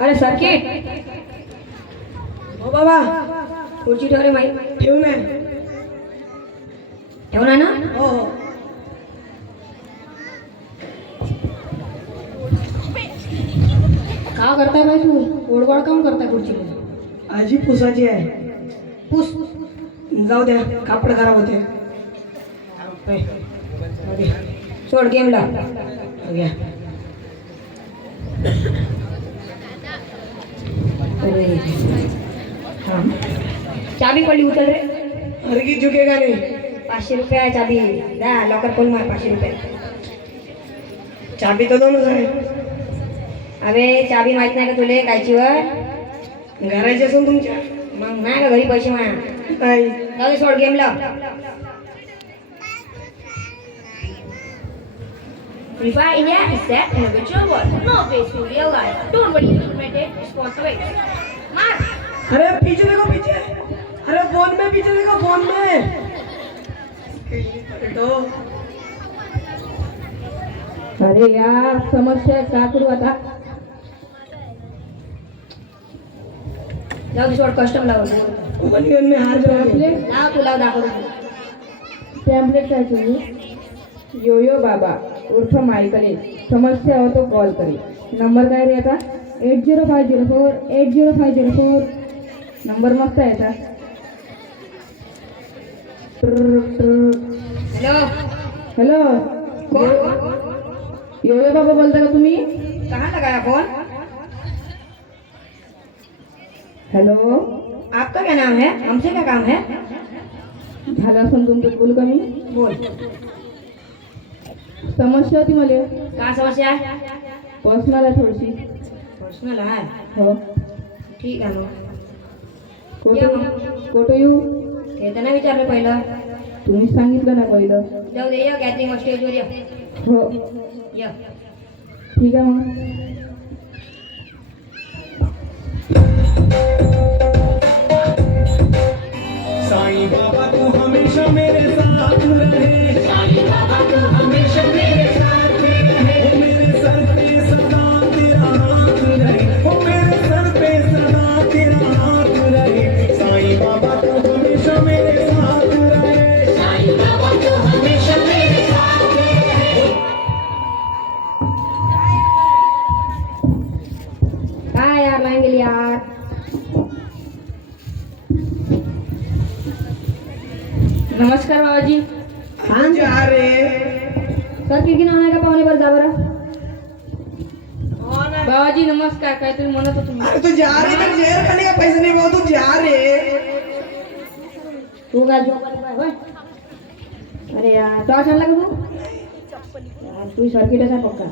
अरे सर्किट हो बाबा खुर्ची ठेव रे माई ठेवून आहे. ठेवणार ना हो हो का करताय बाई तू ओडगोड काम करताय खुर्ची आजी पुसाची आहे. पुस जाऊ द्या कापड खराब होते. सोड गेम ला घ्या. अरे हाँ चाबी पडली उचल रे हरगी झुकेगा नाही. 500 रुपये आहे चाबी द्या लवकर कोण मार 500 रुपये चाबी तर दोनच आहे. अबे चाबी माहित नाही का तुले कायची वर घराची असून तुमच्या मग नाही का घरी पैसे माया नाही. जाऊ दे सोड गेम ला Free Fire India is set in a virtual world. No place to real life. Don't worry, implemented responsibility. मार अरे पीछे देखो पीछे. अरे फोन में पीछे देखो फोन में. तो अरे यार समस्या का करू आता जाऊ दे सोड कस्टम लावू बनियन में हार जाओगे. लाव तू लाव दाखव टॅम्पलेट काय तुम्ही योयो बाबा उर्फ माईकडे समस्या हो तो कॉल करे नंबर काय रे आता 8050480504 नंबर मस्त आहे आता हेलो हॅलो कौन योयो बाबा बोलता का तुम्ही कहाँ लगाया फोन हॅलो आपका क्या नाम है हमसे क्या काम है झालं असं तुमचं बोलू का मी बोल समस्या होती मला कहाँ समस्या है पर्सनल आहे थोडीशी पर्सनल है हो ठीक आहे मग कोटो येऊ ते तर नाही विचारलं पहिलं तुम्हीच सांगितलं ना पहिलं जाऊ दे ये गॅदरिंग स्टेजवर ये हो ये ठीक आहे मग साईं बाबा तू हमेशा मेरे साथ रहे. साईं बाबा तू हमेशा मेरे साथ रहे. ओ मेरे सर पे सदा तेरा हाथ रहे. ओ मेरे सर पे सदा तेरा हाथ रहे. साईं बाबा तू हमेशा मेरे साथ रहे. साईं बाबा तू हमेशा मेरे साथ रहे. काय यार लाईन गेली यार नमस्कार बाबाजी जा रे. सर किती नाव आहे का पाहुणे बरं जा बरं बाबाजी नमस्कार काहीतरी म्हणत होतो तुम्ही अरे तू जा रे. तर जेल खाने का पैसा नहीं बहुत. तू जा रे. तू काय होय अरे यार टॉर्च आणला का तू यार तू सर्किटच आहे पक्का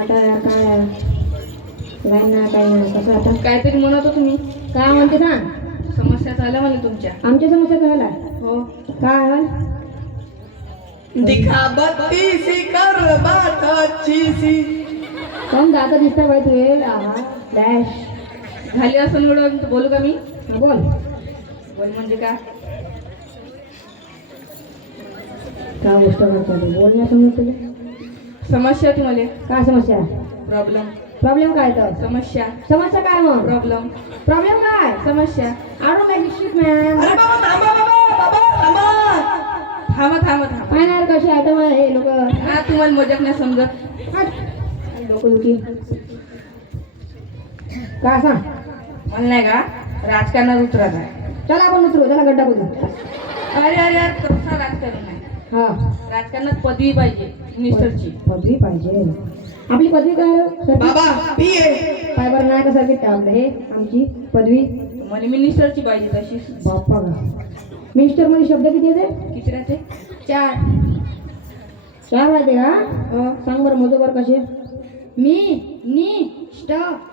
आता यार काय लाईन नाही काय नाही कसं आता काहीतरी म्हणत होतो तुम्ही काय म्हणते सांग समस्या झाल्या मला तुमच्या आमच्या समस्या झाला हो काय हाल दिखा बत्ती सी कर बात अच्छी सी. कम दाता दिसता बाई तू ये डॅश झाली असं निवडून बोलू का मी बोल बोल म्हणजे का काय गोष्ट करतो तू बोल ना समजत तुला समस्या होती मला काय समस्या प्रॉब्लेम प्रॉब्लेम काय तर समस्या समस्या काय मग प्रॉब्लेम प्रॉब्लेम काय समस्या I don't make shit man अरे बाबा थांबा बाबा. बाबा थांबा. थांबा थांबा थांबा काय नाही कशी आयटम आहे हे लोक हा तुम्हाला मजाक नाही समजत डोकं दुखी काय सांग मला नाही का राजकारणात उतरत आहे चला आपण उतरू चला गड्डा बोलू अरे अरे अरे तसा राजकारण नाही हा राजकारणात पदवी पाहिजे मिनिस्टरची पदवी पाहिजे आपली पदवी काय सर्किट बाबा पिये. काय बरं नाही का सर्किट आपलं हे आमची पदवी मला मिनिस्टरची पाहिजे तशी बाप्पा का मिनिस्टर मध्ये शब्द किती येते किती राहते 4 चार माहिती का हो सांग बरं मोजो बरं कसे मी नी स्ट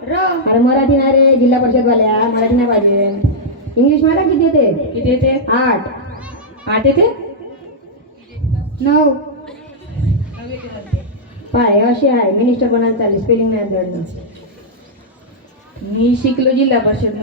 र अरे मराठी नाही रे जिल्हा परिषद वाल्या मराठी नाही पाहिजे इंग्लिश माहिती किती येते किती येते 8 येते 9 पाय अशी आहे मिनिस्टर बनायला चालली स्पेलिंग नाही जडणं मी शिकलो जिल्हा परिषद